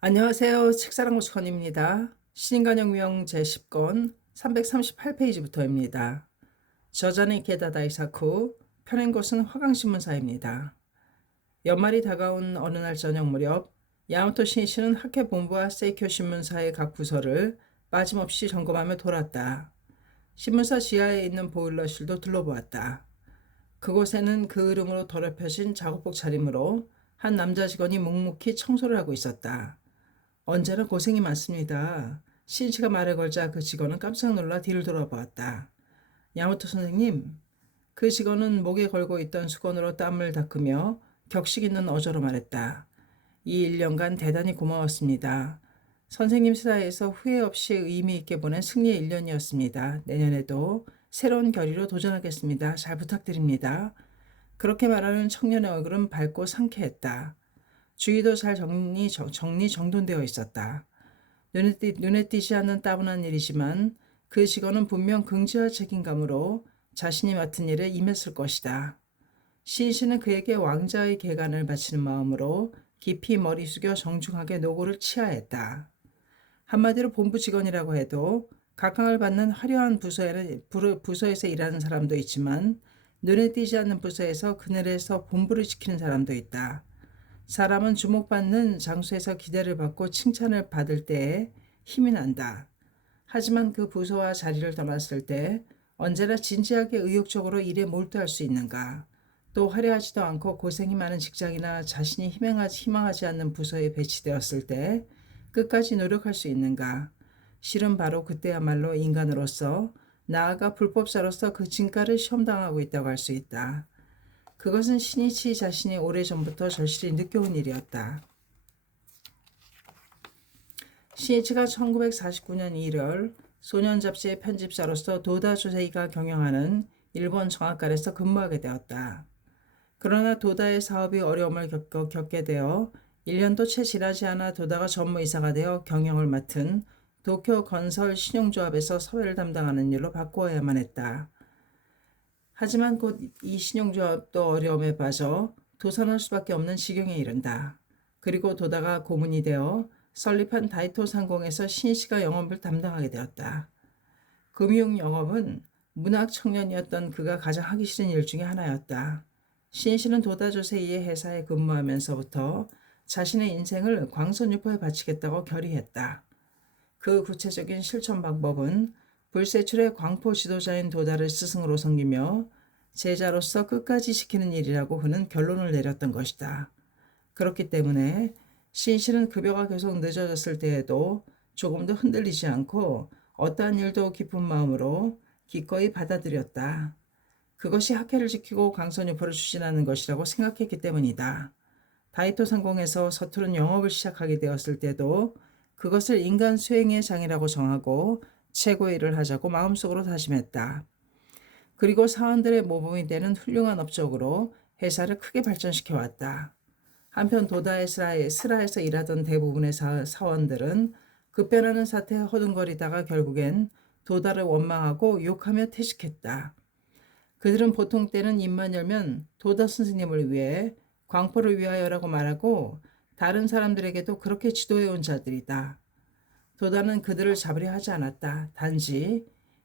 안녕하세요. 책사랑 고수건입니다. 신인간혁명 제10권 338페이지부터입니다. 저자는 게다다 이사쿠, 펴낸 곳은 화강신문사입니다. 연말이 다가온 어느 날 저녁 무렵 야마토 신이시는 학회 본부와 세이쿄 신문사의 각 부서를 빠짐없이 점검하며 돌았다. 신문사 지하에 있는 보일러실도 둘러보았다. 그곳에는 그 이름으로 더럽혀진 작업복 차림으로 한 남자 직원이 묵묵히 청소를 하고 있었다. 언제나 고생이 많습니다. 신씨가 말을 걸자 그 직원은 깜짝 놀라 뒤를 돌아보았다. 야마토 선생님, 그 직원은 목에 걸고 있던 수건으로 땀을 닦으며 격식 있는 어조로 말했다. 이 1년간 대단히 고마웠습니다. 선생님 사이에서 후회 없이 의미 있게 보낸 승리의 1년이었습니다. 내년에도 새로운 결의로 도전하겠습니다. 잘 부탁드립니다. 그렇게 말하는 청년의 얼굴은 밝고 상쾌했다. 주위도 잘 정돈되어 있었다. 눈에 띄지 않는 따분한 일이지만 그 직원은 분명 긍지와 책임감으로 자신이 맡은 일에 임했을 것이다. 시인씨는 그에게 왕자의 계간을 바치는 마음으로 깊이 머리 숙여 정중하게 노고를 치하했다. 한마디로 본부 직원이라고 해도 각광을 받는 화려한 부서에서 일하는 사람도 있지만 눈에 띄지 않는 부서에서 그늘에서 본부를 지키는 사람도 있다. 사람은 주목받는 장소에서 기대를 받고 칭찬을 받을 때에 힘이 난다. 하지만 그 부서와 자리를 떠났을 때 언제나 진지하게 의욕적으로 일에 몰두할 수 있는가? 또 화려하지도 않고 고생이 많은 직장이나 자신이 희망하지 않는 부서에 배치되었을 때 끝까지 노력할 수 있는가? 실은 바로 그때야말로 인간으로서 나아가 불법자로서 그 진가를 시험당하고 있다고 할 수 있다. 그것은 신이치 자신이 오래전부터 절실히 느껴온 일이었다. 신이치가 1949년 1월 소년 잡지의 편집자로서 도다 조세이가 경영하는 일본 정학관에서 근무하게 되었다. 그러나 도다의 사업이 어려움을 겪게 되어 1년도 채 지나지 않아 도다가 전무이사가 되어 경영을 맡은 도쿄 건설 신용조합에서 서회를 담당하는 일로 바꾸어야만 했다. 하지만 곧 이 신용조합도 어려움에 빠져 도산할 수밖에 없는 지경에 이른다. 그리고 도다가 고문이 되어 설립한 다이토 상공에서 신씨가 영업을 담당하게 되었다. 금융 영업은 문학 청년이었던 그가 가장 하기 싫은 일 중에 하나였다. 신씨는 도다 조세이의 회사에 근무하면서부터 자신의 인생을 광선유포에 바치겠다고 결의했다. 그 구체적인 실천 방법은 불세출의 광포 지도자인 도다를 스승으로 섬기며 제자로서 끝까지 지키는 일이라고 그는 결론을 내렸던 것이다. 그렇기 때문에 신씨는 급여가 계속 늦어졌을 때에도 조금도 흔들리지 않고 어떠한 일도 기쁜 마음으로 기꺼이 받아들였다. 그것이 학회를 지키고 강선유포를 추진하는 것이라고 생각했기 때문이다. 다이토 상공에서 서투른 영업을 시작하게 되었을 때도 그것을 인간 수행의 장이라고 정하고 최고의 일을 하자고 마음속으로 다짐했다. 그리고 사원들의 모범이 되는 훌륭한 업적으로 회사를 크게 발전시켜왔다. 한편 도다의 스라에서 일하던 대부분의 사원들은 급변하는 사태에 허둥거리다가 결국엔 도다를 원망하고 욕하며 퇴직했다. 그들은 보통 때는 입만 열면 도다 선생님을 위해 광포를 위하여라고 말하고 다른 사람들에게도 그렇게 지도해온 자들이다. 도다는 그들을 잡으려 하지 않았다. 단지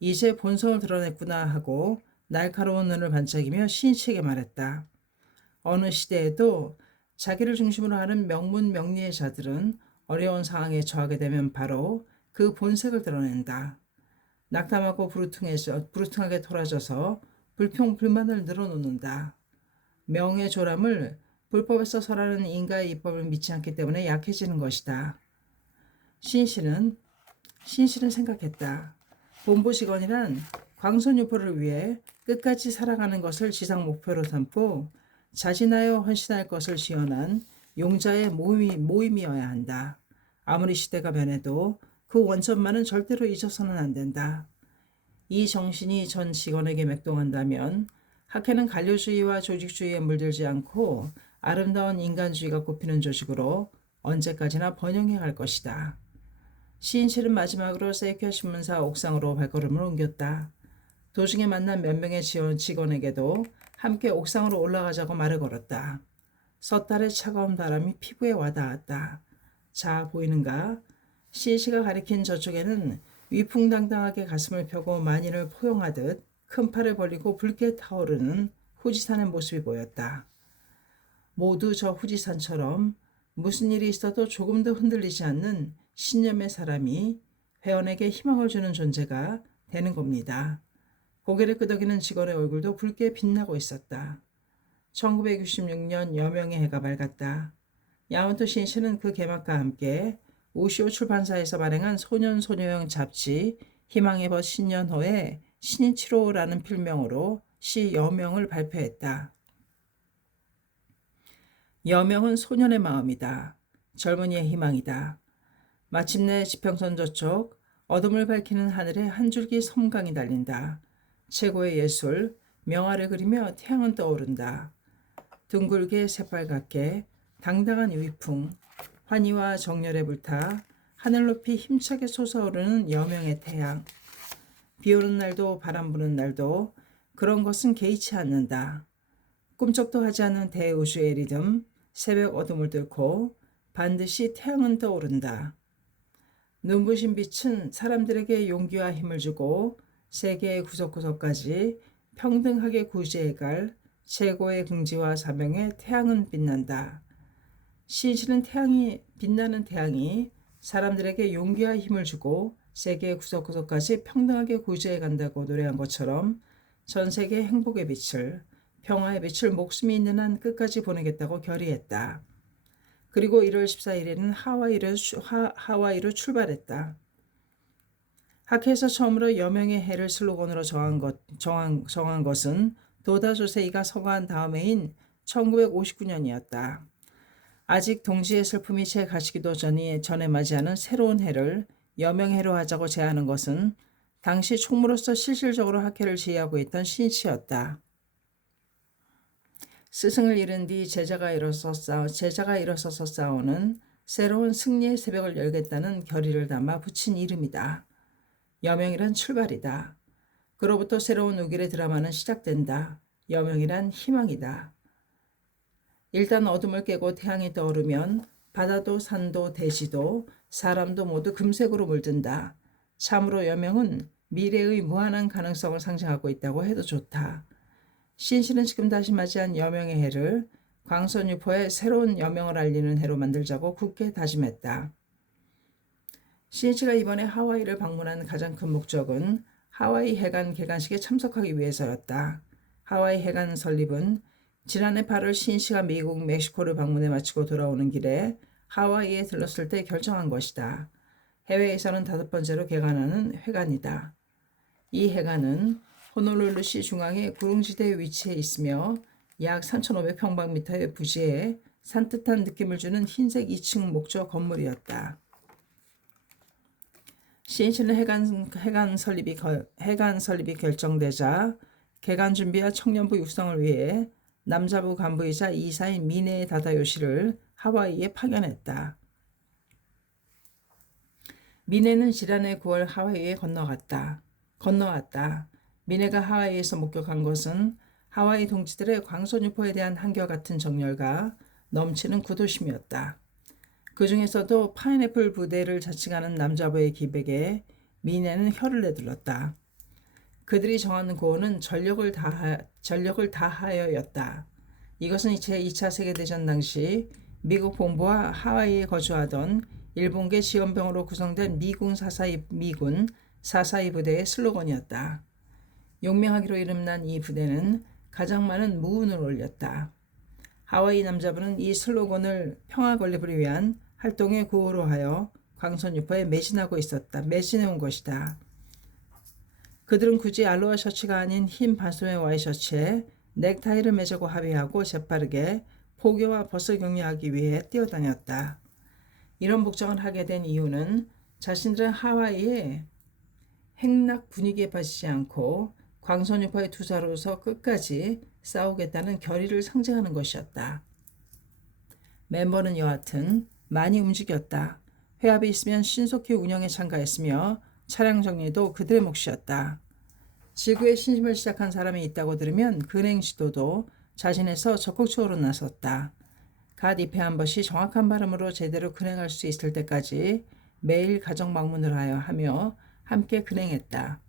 이제 본성을 드러냈구나 하고 날카로운 눈을 반짝이며 신씨에게 말했다. 어느 시대에도 자기를 중심으로 하는 명문명리의 자들은 어려운 상황에 처하게 되면 바로 그 본색을 드러낸다. 낙담하고 부르퉁하게 돌아져서 불평불만을 늘어놓는다. 명의 조람을 불법에서 설하는 인가의 입법을 믿지 않기 때문에 약해지는 것이다. 신씨는 생각했다. 본부 직원이란 광선유포를 위해 끝까지 살아가는 것을 지상 목표로 삼고 자진하여 헌신할 것을 지원한 용자의 모임이어야 한다. 아무리 시대가 변해도 그 원천만은 절대로 잊어서는 안 된다. 이 정신이 전 직원에게 맥동한다면 학회는 관료주의와 조직주의에 물들지 않고 아름다운 인간주의가 꼽히는 조직으로 언제까지나 번영해 갈 것이다. 시인실은 마지막으로 세이쿄 신문사 옥상으로 발걸음을 옮겼다. 도중에 만난 몇 명의 직원에게도 함께 옥상으로 올라가자고 말을 걸었다. 섣달의 차가운 바람이 피부에 와닿았다. 자 보이는가? CNC가 가리킨 저쪽에는 위풍당당하게 가슴을 펴고 만인을 포용하듯 큰 팔을 벌리고 붉게 타오르는 후지산의 모습이 보였다. 모두 저 후지산처럼 무슨 일이 있어도 조금도 흔들리지 않는 신념의 사람이 회원에게 희망을 주는 존재가 되는 겁니다. 고개를 끄덕이는 직원의 얼굴도 붉게 빛나고 있었다. 1966년 여명의 해가 밝았다. 야마토 신시는 그 개막과 함께 우시오 출판사에서 발행한 소년소녀용 잡지 희망의 벗 신년호에 신이치로라는 필명으로 시 여명을 발표했다. 여명은 소년의 마음이다. 젊은이의 희망이다. 마침내 지평선 저쪽 어둠을 밝히는 하늘에 한 줄기 섬광이 달린다. 최고의 예술, 명화를 그리며 태양은 떠오른다. 둥글게 새빨갛게 당당한 위풍, 환희와 정열에 불타 하늘 높이 힘차게 솟아오르는 여명의 태양. 비 오는 날도 바람 부는 날도 그런 것은 개의치 않는다. 꿈쩍도 하지 않는 대우주의 리듬, 새벽 어둠을 뚫고 반드시 태양은 떠오른다. 눈부신 빛은 사람들에게 용기와 힘을 주고 세계의 구석구석까지 평등하게 구제해갈 최고의 긍지와 사명의 태양은 빛난다. 신실은 빛나는 태양이 사람들에게 용기와 힘을 주고 세계의 구석구석까지 평등하게 구제해 간다고 노래한 것처럼 전 세계 행복의 빛을, 평화의 빛을 목숨이 있는 한 끝까지 보내겠다고 결의했다. 그리고 1월 14일에는 하와이로 출발했다. 학회에서 처음으로 여명의 해를 슬로건으로 정한 것은 도다 조세이가 서거한 다음 해인 1959년이었다. 아직 동지의 슬픔이 채 가시기도 전에 맞이하는 새로운 해를 여명해로 하자고 제안한 것은 당시 총무로서 실질적으로 학회를 지휘하고 있던 신이치였다. 스승을 잃은 뒤 제자가 일어서서 싸우는 새로운 승리의 새벽을 열겠다는 결의를 담아 붙인 이름이다. 여명이란 출발이다. 그로부터 새로운 우길의 드라마는 시작된다. 여명이란 희망이다. 일단 어둠을 깨고 태양이 떠오르면 바다도 산도 대지도 사람도 모두 금색으로 물든다. 참으로 여명은 미래의 무한한 가능성을 상징하고 있다고 해도 좋다. 신씨는 지금 다시 맞이한 여명의 해를 광선유포의 새로운 여명을 알리는 해로 만들자고 굳게 다짐했다. 신씨가 이번에 하와이를 방문한 가장 큰 목적은 하와이 해관 개관식에 참석하기 위해서였다. 하와이 해관 설립은 지난해 8월 신씨가 미국, 멕시코를 방문해 마치고 돌아오는 길에 하와이에 들렀을 때 결정한 것이다. 해외에서는 5번째로 개관하는 회관이다. 이 회관은 호놀룰루시 중앙의 구릉지대에 위치해 있으며 약 3,500평방미터의 부지에 산뜻한 느낌을 주는 흰색 2층 목조 건물이었다. 신씨는 해관 설립이 결정되자 개관 준비와 청년부 육성을 위해 남자부 간부이자 이사인 미네 다다요시를 하와이에 파견했다. 미네는 지난해 9월 하와이에 건너왔다. 미네가 하와이에서 목격한 것은 하와이 동지들의 광선유포에 대한 한결같은 정열과 넘치는 구도심이었다. 그 중에서도 파인애플 부대를 자칭하는 남자부의 기백에 미네는 혀를 내둘렀다. 그들이 정하는 고언은 전력을 다하여였다. 이것은 제2차 세계대전 당시 미국 본부와 하와이에 거주하던 일본계 지원병으로 구성된 미군 사사이 부대의 슬로건이었다. 용맹하기로 이름난 이 부대는 가장 많은 무운을 올렸다. 하와이 남자부는 이 슬로건을 평화 건립을 위한 활동의 구호로 하여 광선유포에 매진해온 것이다. 그들은 굳이 알로하 셔츠가 아닌 흰 반소매 와이셔츠에 넥타이를 매자고 합의하고 재빠르게 포교와 벗을 격려하기 위해 뛰어다녔다. 이런 복장을 하게 된 이유는 자신들은 하와이의 행락 분위기에 빠지지 않고 광선유포의 투사로서 끝까지 싸우겠다는 결의를 상징하는 것이었다. 멤버는 여하튼 많이 움직였다. 회합이 있으면 신속히 운영에 참가했으며 차량 정리도 그들의 몫이었다. 지구의 신심을 시작한 사람이 있다고 들으면 그 행시도도 자진해서 적극적으로 나섰다. 갓 입회한 벗이 정확한 발음으로 제대로 근행할 수 있을 때까지 매일 가정 방문을 하며 함께 근행했다.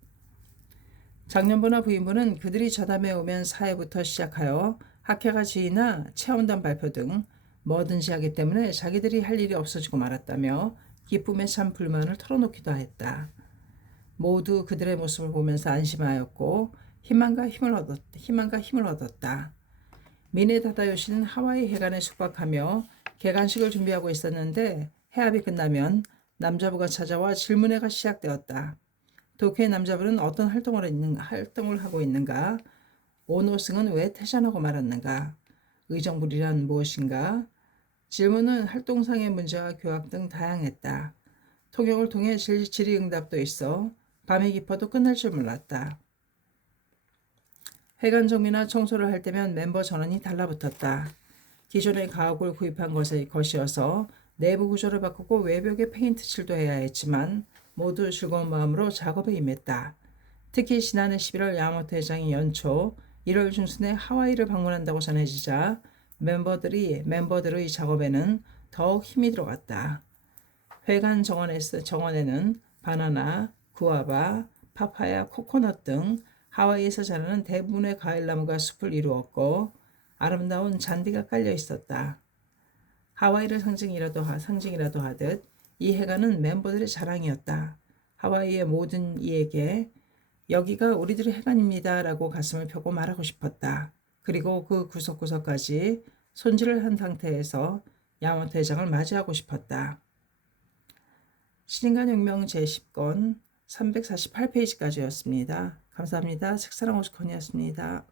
장년부나 부인부는 그들이 저담에 오면 사회부터 시작하여 학회가 지휘나 체험단 발표 등 뭐든지 하기 때문에 자기들이 할 일이 없어지고 말았다며 기쁨에 찬 불만을 털어놓기도 했다. 모두 그들의 모습을 보면서 안심하였고 희망과 힘을 얻었다. 미네 다다요시는 하와이 해관에 숙박하며 개간식을 준비하고 있었는데 해합이 끝나면 남자부가 찾아와 질문회가 시작되었다. 도쿄의 남자부는 어떤 활동을 하고 있는가? 오노승은 왜 퇴전하고 말았는가? 의정부리란 무엇인가? 질문은 활동상의 문제와 교학 등 다양했다. 통역을 통해 질의응답도 있어 밤이 깊어도 끝날 줄 몰랐다. 회관 정리나 청소를 할 때면 멤버 전원이 달라붙었다. 기존의 가옥을 구입한 것이어서 내부 구조를 바꾸고 외벽에 페인트 칠도 해야 했지만 모두 즐거운 마음으로 작업에 임했다. 특히 지난해 11월 야마모토 회장이 연초 1월 중순에 하와이를 방문한다고 전해지자 멤버들의 작업에는 더욱 힘이 들어갔다. 회관 정원에는 바나나, 구아바, 파파야, 코코넛 등 하와이에서 자라는 대부분의 과일나무가 숲을 이루었고 아름다운 잔디가 깔려 있었다. 하와이를 상징이라도 하듯 이 해관은 멤버들의 자랑이었다. 하와이의 모든 이에게 여기가 우리들의 해관입니다 라고 가슴을 펴고 말하고 싶었다. 그리고 그 구석구석까지 손질을 한 상태에서 야마토 회장을 맞이하고 싶었다. 신인간혁명 제10권 348페이지까지였습니다. 감사합니다. 책사랑 오스콘이었습니다.